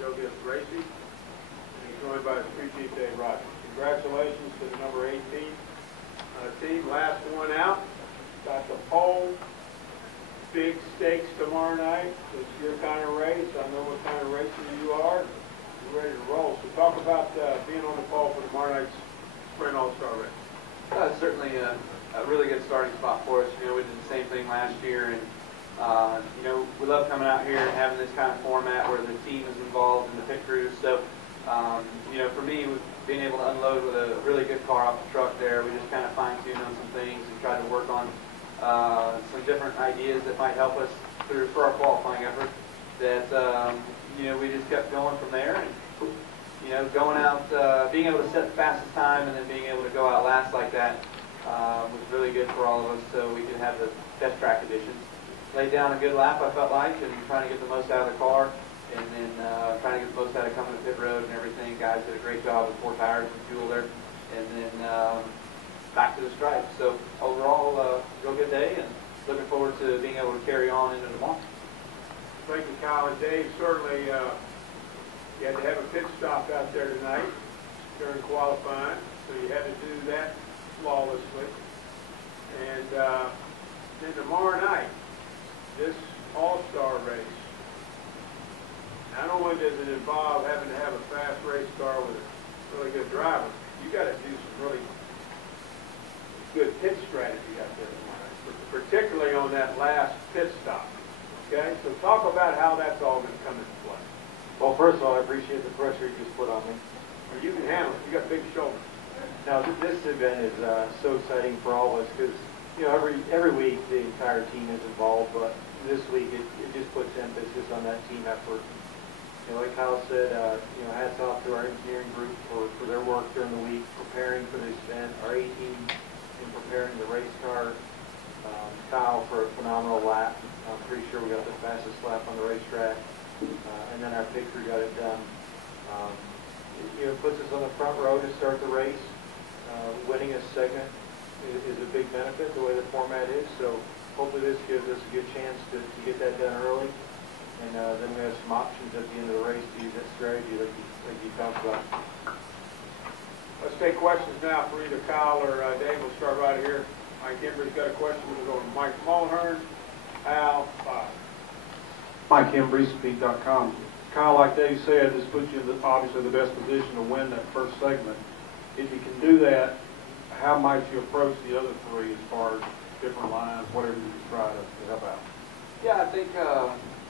Joe Gibbs Racing, and he's joined by his crew chief Dave Rogers. Congratulations to the number 18 team. Last one out. Got the pole. Big stakes tomorrow night. It's your kind of race. I know what kind of racer you are. You're ready to roll. So talk about being on the pole for tomorrow night's Sprint All-Star race. It's certainly a really good starting spot for us. You know, we did the same thing last year, and you know, we love coming out here and having this kind of format where the team is involved in the pit crews. So, you know, for me, being able to unload with a really good car off the truck there, we just kind of fine-tuned on some things and tried to work on some different ideas that might help us for our qualifying effort. That you know, we just kept going from there, and you know, going out, being able to set the fastest time, and then being able to go out last like that was really good for all of us, so we could have the test track conditions. Laid down a good lap, I felt like, and trying to get the most out of the car, and then trying to get the most out of coming to pit road and everything. Guys did a great job with 4 tires and fuel there, and then back to the stripe. So overall, real good day, and looking forward to being able to carry on into tomorrow. Thank you, Kyle. And Dave, certainly you had to have a pit stop out there tonight during qualifying, so you had to do that flawlessly. And then tomorrow night, this All-Star race, not only does it involve having to have a fast race car with a really good driver, you got to do some really good pit strategy out there tomorrow night, particularly on that last pit stop. Okay, so talk about how that's all going to come into play. Well, first of all, I appreciate the pressure you just put on me. Well, you can handle it. You got big shoulders. Now, this event is so exciting for all of us because, you know, every week the entire team is involved, but this week it just puts emphasis on that team effort. You know, like Kyle said, you know, hats off to our engineering group for their work during the week preparing for this event. Our A team in preparing the race car. Kyle for a phenomenal lap. I'm pretty sure we got the fastest lap on the racetrack. And then our pit crew got it done. You know, it puts us on the front row to start the race. Winning a segment is a big benefit, the way the format is. So hopefully this gives us a good chance to get that done early. And then we have some options at the end of the race to use that strategy like you talked about. Let's take questions now for either Kyle or Dave. We'll start right here. Mike Embry's got a question. We'll go to Mike Mulhern, Al, Bob. Mike Embry, Speed.com. Kyle, like Dave said, this puts you in obviously the best position to win that first segment. If you can do that, how might you approach the other 3 as far as different lines, whatever you try to help out? Yeah, I think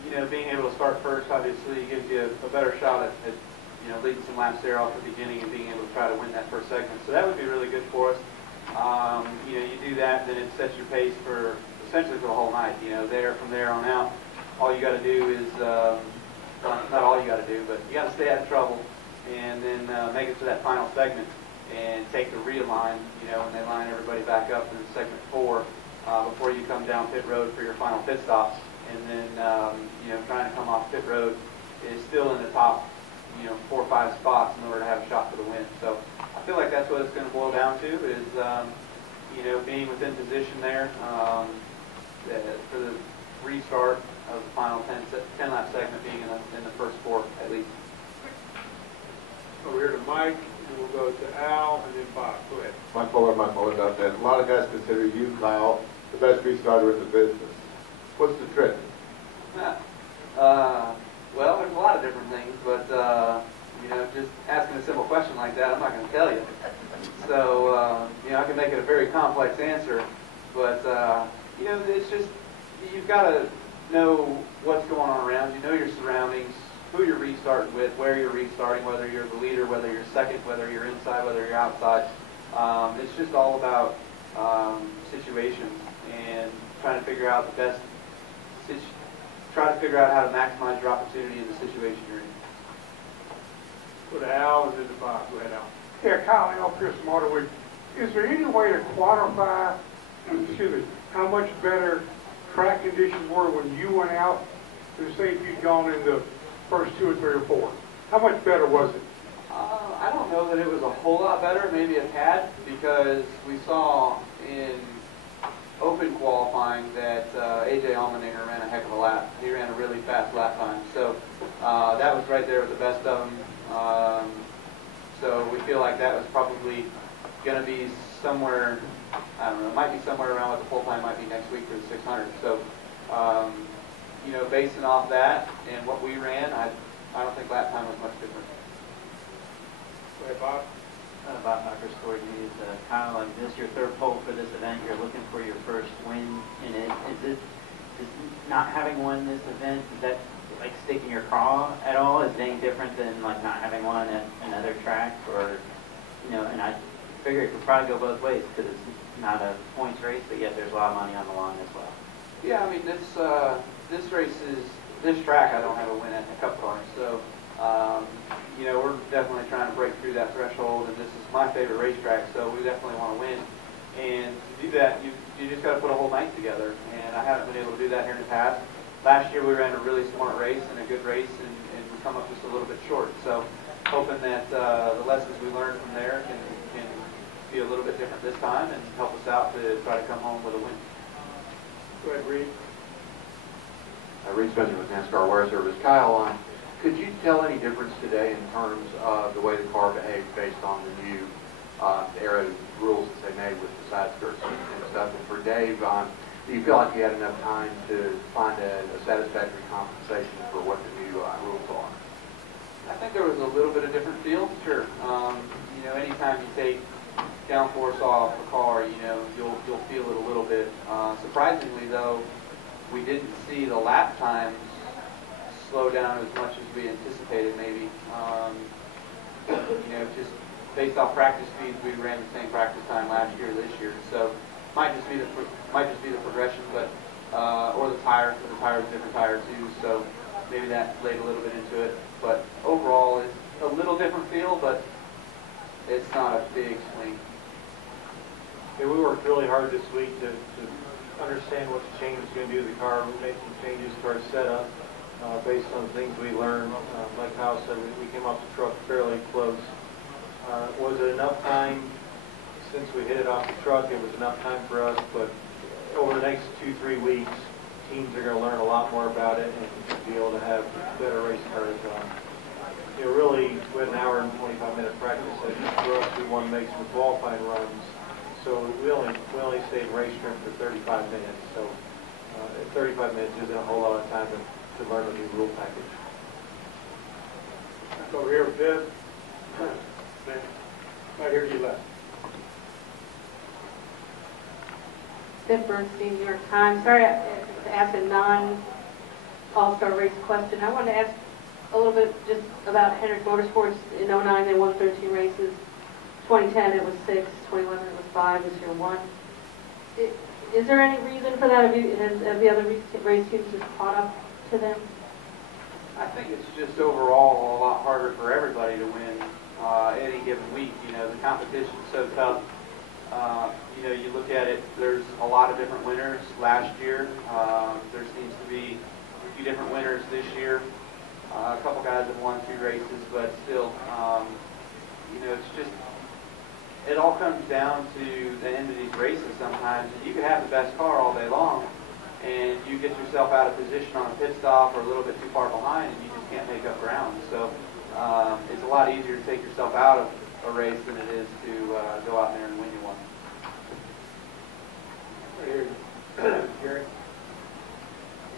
you know, being able to start first obviously gives you a better shot at you know, leading some laps there off the beginning and being able to try to win that first segment. So that would be really good for us. You know, you do that, then it sets your pace for essentially for the whole night. You know, from there on out, all you got to do is not all you got to do, but you got to stay out of trouble and then make it to that final segment and take the rear line. You know, when they line everybody back up in segment 4 before you come down pit road for your final pit stops, and then you know, trying to come off pit road is still in the top, you know, 4 or 5 spots in order to have a shot for the win. So I feel like that's what it's going to boil down to is, you know, being within position there for the restart of the final 10-lap segment being in the first 4 at least. Over here to Mike, and we'll go to Al, and then Bob. Go ahead. Mike Muller.net. A lot of guys consider you, Kyle, the best restarter in the business. What's the trick? Well, there's a lot of different things, but you know, just asking a simple question like that, I'm not going to tell you. So, you know, I can make it a very complex answer, but, you know, it's just, you've got to know what's going on around you, know your surroundings, who you're restarting with, where you're restarting, whether you're the leader, whether you're second, whether you're inside, whether you're outside. It's just all about situations and trying to figure out the best, try to figure out how to maximize your opportunity in the situation you're in. Go to Al, and then to Bob. Go ahead, Al. Yeah, Kyle, Al Pierce Motor Week. Is there any way to quantify, excuse me, how much better track conditions were when you went out to say if you'd gone in the first 2 or 3 or 4? How much better was it? I don't know that it was a whole lot better, maybe a tad, because we saw in open qualifying that A.J. Allmendinger ran a heck of a lap. He ran a really fast lap time. So that was right there with the best of them. So we feel like that was probably going to be somewhere, I don't know, it might be somewhere around what the full time might be next week for the 600. So, you know, basing off that and what we ran, I don't think lap time was much different. Go ahead, Bob. Bob Knocker, Story News. Kyle, this is your third pole for this event. You're looking for your first win in it. Is not having won this event, is that like sticking your craw at all? Is it any different than like not having won at another track? Or, you know, and I figure it could probably go both ways because it's not a points race, but yet there's a lot of money on the line as well. Yeah, I mean, this race is, this track I don't have a win at in a cup car. So, you know, we're definitely trying to break through that threshold, and this is my favorite racetrack, so we definitely want to win. And to do that, you just got to put a whole night together, and I haven't been able to do that here in the past. Last year we ran a really smart race and a good race, and we come up just a little bit short. So hoping that the lessons we learned from there can be a little bit different this time and help us out to try to come home with a win. Go ahead, Reed. Reed Spencer with NASCAR Wear Service. Kyle, could you tell any difference today in terms of the way the car behaved based on the new aero rules that they made with the side skirts and stuff? And for Dave, do you feel like you had enough time to find a satisfactory compensation for what the new rules are? I think there was a little bit of different feel, sure. You know, anytime you take downforce off a car, you know, you'll feel it a little bit. Surprisingly, though, we didn't see the lap times slow down as much as we anticipated, maybe. You know, just based off practice speeds, we ran the same practice time last year, this year. So might just be the progression, but or the tire, because the tire is a different tire too. So maybe that played a little bit into it. But overall, it's a little different feel, but it's not a big swing. Yeah, we worked really hard this week to understand what the change was going to do to the car. We made some changes to our setup based on things we learned. Like Kyle said, we came off the truck fairly close. Was it enough time since we hit it off the truck? It was enough time for us, but over the next 2-3 weeks, teams are going to learn a lot more about it and be able to have better race cars. You know, really, with an hour and 25-minute practice session, for us, we want to make some qualifying runs. So we only stayed race trim for 35 minutes. So 35 minutes isn't a whole lot of time to learn a new rule package. Back over here with Viv. Right here to your left. Viv Bernstein, New York Times. Sorry to ask a non-all-star race question. I wanted to ask a little bit just about Hendrick Motorsports. In 2009, they won 13 races. 2010, it was 6. 2011, it was 5. This year, 1. Is there any reason for that? Have the other race teams just caught up to them? I think it's just overall a lot harder for everybody to win any given week. You know, the competition's so tough. You know, you look at it, there's a lot of different winners last year. There seems to be a few different winners this year. A couple guys have won 2 races, but still, you know, it's just, it all comes down to the end of these races sometimes. You can have the best car all day long, and you get yourself out of position on a pit stop or a little bit too far behind, and you just can't make up ground. So it's a lot easier to take yourself out of a race than it is to go out there and win you one. Right here, Gary.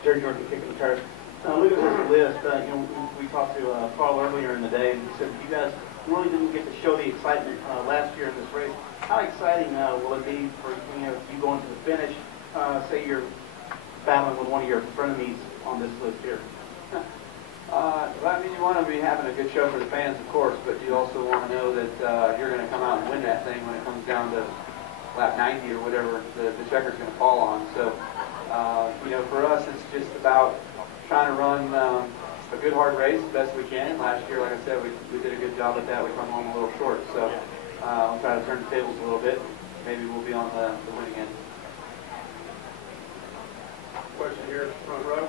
Jerry Jordan, Kicking the Tires. Looking at this list, you know, we talked to Carl earlier in the day, and he said you guys really didn't get to show the excitement last year in this race. How exciting will it be for you going to the finish? Say you're battling with one of your frenemies on this list here. Well, I mean, you want to be having a good show for the fans, of course, but you also want to know that you're going to come out and win that thing when it comes down to lap 90 or whatever the checker's going to fall on. So, you know, for us, it's just about trying to run a good hard race as best we can. Last year, like I said, we did a good job at that. We come home a little short, so we'll try to turn the tables a little bit. Maybe we'll be on the winning end. Question here, front row.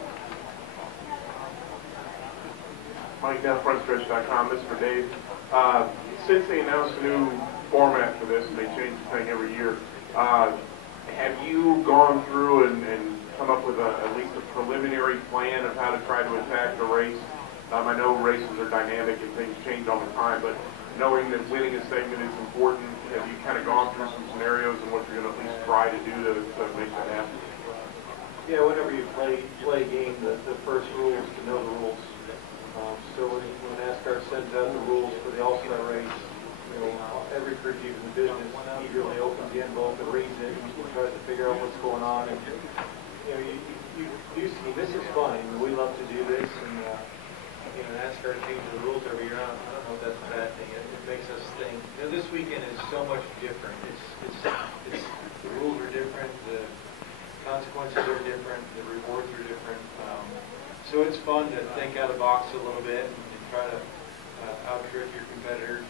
Mike Neff, frontstretch.com. This is for Dave. Since they announced a new format for this, and they change the thing every year, have you gone through and come up with at least a preliminary plan of how to try to attack the race? I know races are dynamic and things change all the time, but knowing that winning a segment is important, have you kind of gone through some scenarios and what you're going to at least try to do to make that happen? Yeah, whenever you play a game, the first rule is to know the rules. So when NASCAR sends out the rules for the All-Star race, you know, every crew chief in the business eagerly opens the envelope and reads it and tries to figure out what's going on. And you know, you see, this is fun. I mean, we love to do this, and you know, NASCAR changes the rules every year. I don't know if that's a bad thing. It makes us think. You know, this weekend is so much different. The rules are different. The consequences are different. The rewards are different. So it's fun to think out of the box a little bit and try to outtrip your competitors.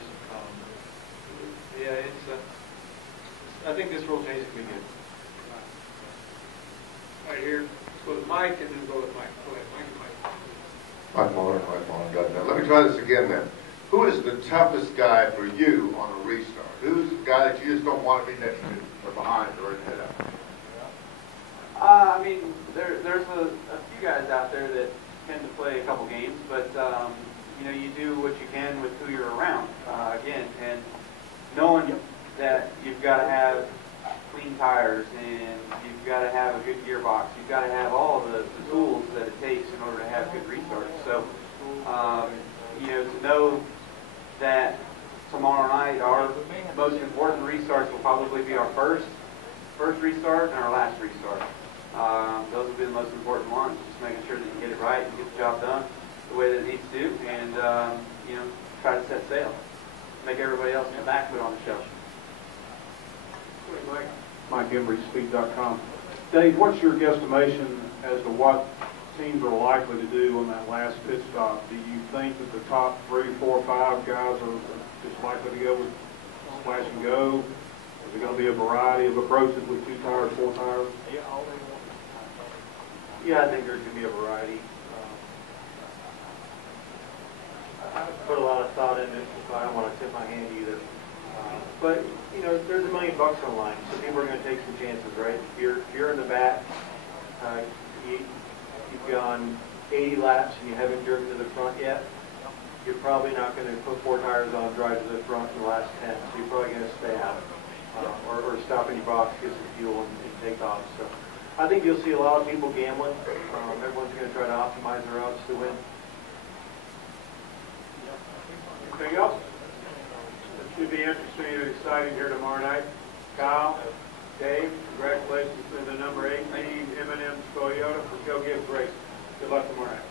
Yeah, I think this rule change is going to be good. Right here, let's go with Mike and then go with Mike. Go ahead, Mike. Mike Muller, got that. Let me try this again then. Who is the toughest guy for you on a restart? Who's the guy that you just don't want to be next to or behind or head up? I mean, there's a few guys out there that tend to play a couple games, but you know, you do what you can with who you're around. Again, and knowing that you've got to have clean tires and you've got to have a good gearbox, you've got to have all the tools that it takes in order to have good restarts. So, you know, to know that tomorrow night our most important restarts will probably be our first restart and our last restart. Those will be the most important ones, just making sure that you get it right and get the job done the way that it needs to, and you know, try to set sail. Make everybody else in the back put on the show. Mike Embry, Speed.com. Dave, what's your guesstimation as to what teams are likely to do on that last pit stop? Do you think that the top 3, 4, 5 guys are just likely to go with splash and go? Is there going to be a variety of approaches with 2 tires, 4 tires? Yeah, I think there's going to be a variety. I put a lot of thought into it, so I don't want to tip my hand either. But, you know, there's $1 million on the line, so people are going to take some chances, right? If you're in the back, you've gone 80 laps and you haven't driven to the front yet, you're probably not going to put 4 tires on, drive to the front in the last 10. So you're probably going to stay out or stop in your box, get some fuel, and take off. So I think you'll see a lot of people gambling. Everyone's going to try to optimize their routes to win. Anything else? It should be interesting and exciting here tomorrow night. Kyle, Dave, congratulations to the number 8 team, M&M Toyota for Joe Gibbs Racing. Good luck tomorrow night.